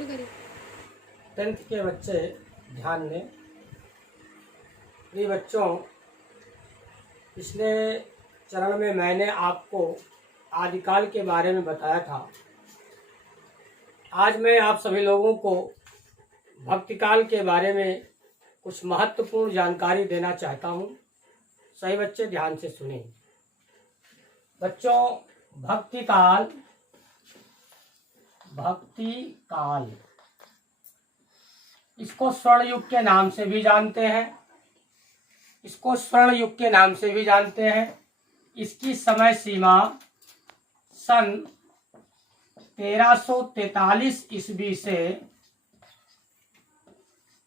Tenth के बच्चे ध्यान दें। प्रिय बच्चों, पिछले चरण में मैंने आपको आदिकाल के बारे में बताया था। आज मैं आप सभी लोगों को भक्तिकाल के बारे में कुछ महत्वपूर्ण जानकारी देना चाहता हूँ। सही बच्चे ध्यान से सुनें। बच्चों, भक्तिकाल इसको स्वर्ण युग के नाम से भी जानते हैं। इसकी समय सीमा सन 1343 ईस्वी से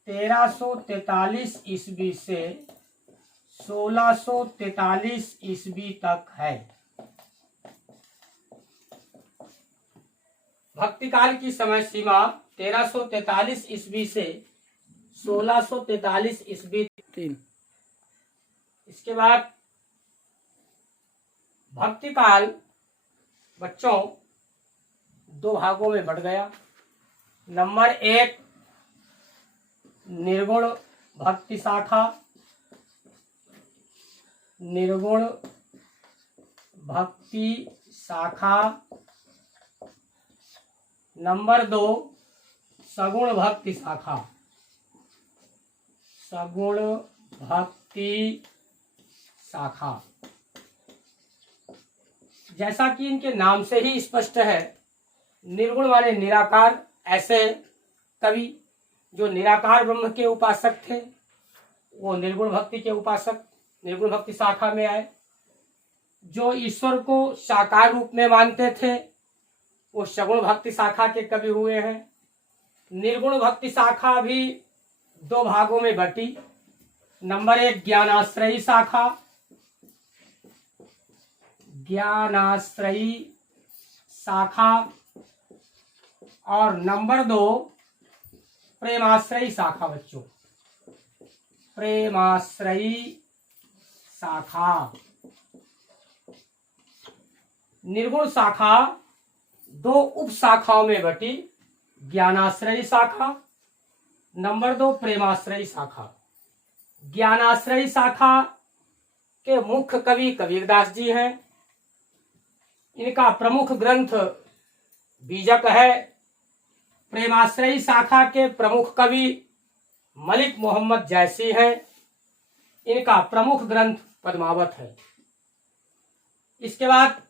1643 ईस्वी तक है। भक्तिकाल की समय सीमा 1343 ईस्वी से 1643 ईस्वी। इसके बाद भक्तिकाल बच्चों दो भागों में बढ़ गया। नंबर 1 निर्गुण भक्ति शाखा। निर्गुण भक्ति शाखा। नंबर 2 सगुण भक्ति शाखा। सगुण भक्ति शाखा। जैसा कि इनके नाम से ही स्पष्ट है, निर्गुण माने निराकार। ऐसे कवि जो निराकार ब्रह्म के उपासक थे वो निर्गुण भक्ति के उपासक निर्गुण भक्ति शाखा में आए। जो ईश्वर को साकार रूप में मानते थे वो सगुण भक्ति शाखा के कवि हुए हैं। निर्गुण भक्ति शाखा भी दो भागों में बटी। नंबर 1 ज्ञानाश्रयी शाखा। ज्ञानाश्रयी शाखा। और नंबर 2 प्रेमाश्रयी शाखा। बच्चों, प्रेमाश्रयी शाखा। निर्गुण शाखा दो उप शाखाओं में बटी। ज्ञानाश्रयी शाखा। नंबर 2 प्रेमाश्रयी शाखा। ज्ञानाश्रयी शाखा के मुख्य कवि कबीरदास जी हैं। इनका प्रमुख ग्रंथ बीजक है। प्रेमाश्रयी शाखा के प्रमुख कवि मलिक मोहम्मद जैसी हैं। इनका प्रमुख ग्रंथ पद्मावत है। इसके बाद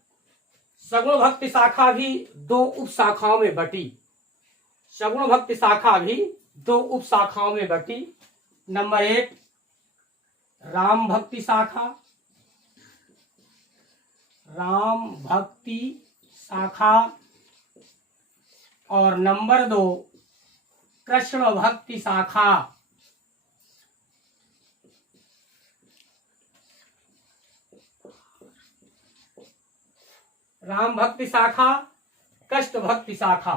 सगुण भक्ति शाखा भी दो उप शाखाओं में बटी। सगुण भक्ति शाखा भी दो उप शाखाओं में बटी। नंबर 1 राम भक्ति शाखा। राम भक्ति शाखा। और नंबर 2 कृष्ण भक्ति शाखा। राम भक्ति शाखा, कृष्ण भक्ति शाखा।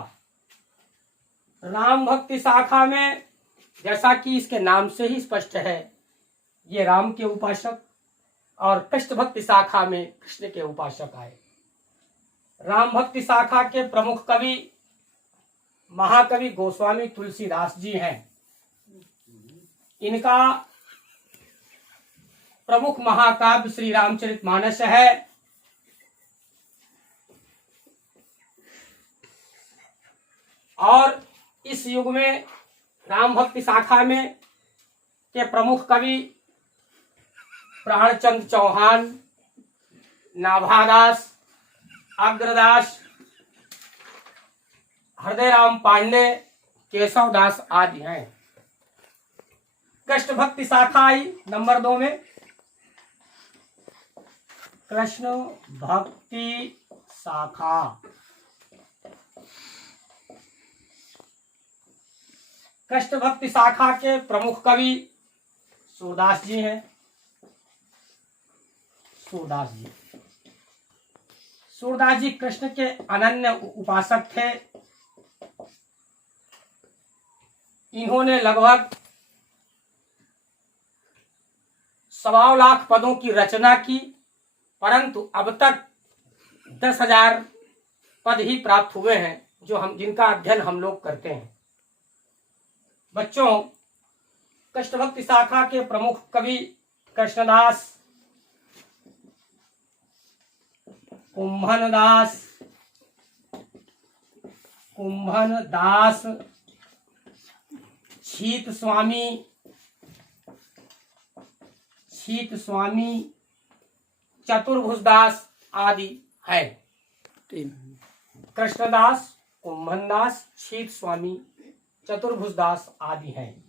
राम भक्ति शाखा में जैसा कि इसके नाम से ही स्पष्ट है, ये राम के उपासक। और कृष्ण भक्ति शाखा में कृष्ण के उपासक आए। राम भक्ति शाखा के प्रमुख कवि महाकवि गोस्वामी तुलसीदास जी हैं। इनका प्रमुख महाकाव्य श्री रामचरितमानस है। और इस युग में राम भक्ति शाखा में के प्रमुख कवि प्राणचंद चौहान, नाभादास, अग्रदास, हृदय राम पांडे, केशवदास आदि हैं। कृष्ण भक्ति शाखा आई नंबर 2 में। कृष्ण भक्ति शाखा। कृष्ण भक्ति शाखा के प्रमुख कवि सूरदास जी हैं। सूरदास जी कृष्ण के अनन्य उपासक थे। इन्होंने लगभग 1.25 लाख पदों की रचना की, परंतु अब तक 10,000 पद ही प्राप्त हुए हैं जो जिनका अध्ययन हम लोग करते हैं। बच्चों, कृष्णभक्ति शाखा के प्रमुख कवि कृष्णदास, कुंभन दास, शीत स्वामी, चतुर्भुज दास आदि है। कृष्णदास, कुंभन दास, शीत स्वामी, चतुर्भुज दास आदि हैं।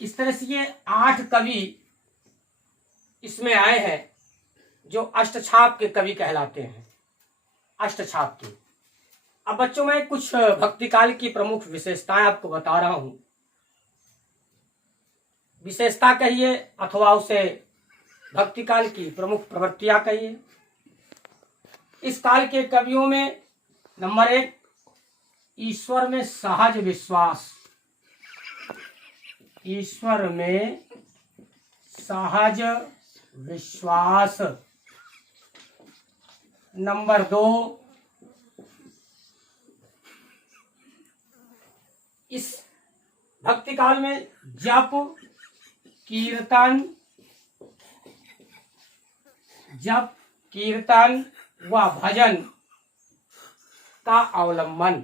इस तरह से ये 8 कवि इसमें आए हैं जो अष्टछाप के कवि कहलाते हैं, अष्टछाप के। अब बच्चों, मैं कुछ भक्ति काल की प्रमुख विशेषताएं आपको बता रहा हूं। विशेषता कहिए अथवा उसे भक्ति काल की प्रमुख प्रवृत्तियां कहिए। इस काल के कवियों में नंबर 1, ईश्वर में सहज विश्वास, ईश्वर में सहज विश्वास। नंबर 2, इस भक्ति काल में जप कीर्तन व भजन का अवलंबन,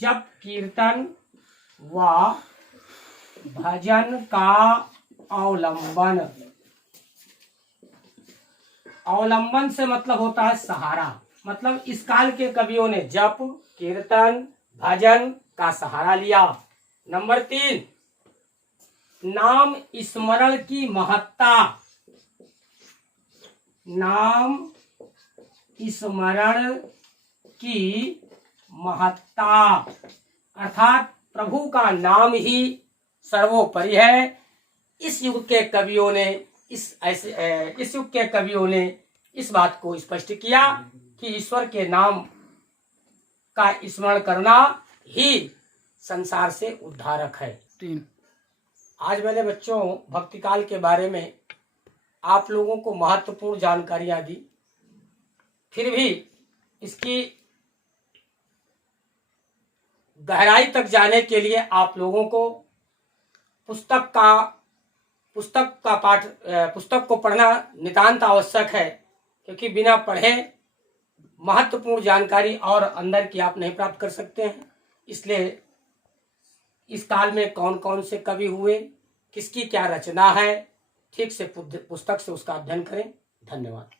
जप कीर्तन व भजन का अवलंबन। अवलंबन से मतलब होता है सहारा, मतलब इस काल के कवियों ने जप कीर्तन भजन का सहारा लिया। नंबर 3, नाम स्मरण की महत्ता, नाम स्मरण की महत्ता, अर्थात प्रभु का नाम ही सर्वोपरि है। इस युग के कवियों ने इस युग के कवियों ने इस बात को स्पष्ट किया कि ईश्वर के नाम का स्मरण करना ही संसार से उद्धारक है। आज मैंने बच्चों भक्ति काल के बारे में आप लोगों को महत्वपूर्ण जानकारियां दी। फिर भी इसकी गहराई तक जाने के लिए आप लोगों को पुस्तक को पढ़ना नितांत आवश्यक है, क्योंकि बिना पढ़े महत्वपूर्ण जानकारी और अंदर की आप नहीं प्राप्त कर सकते हैं। इसलिए इस काल में कौन कौन से कवि हुए, किसकी क्या रचना है, ठीक से पुस्तक से उसका अध्ययन करें। धन्यवाद।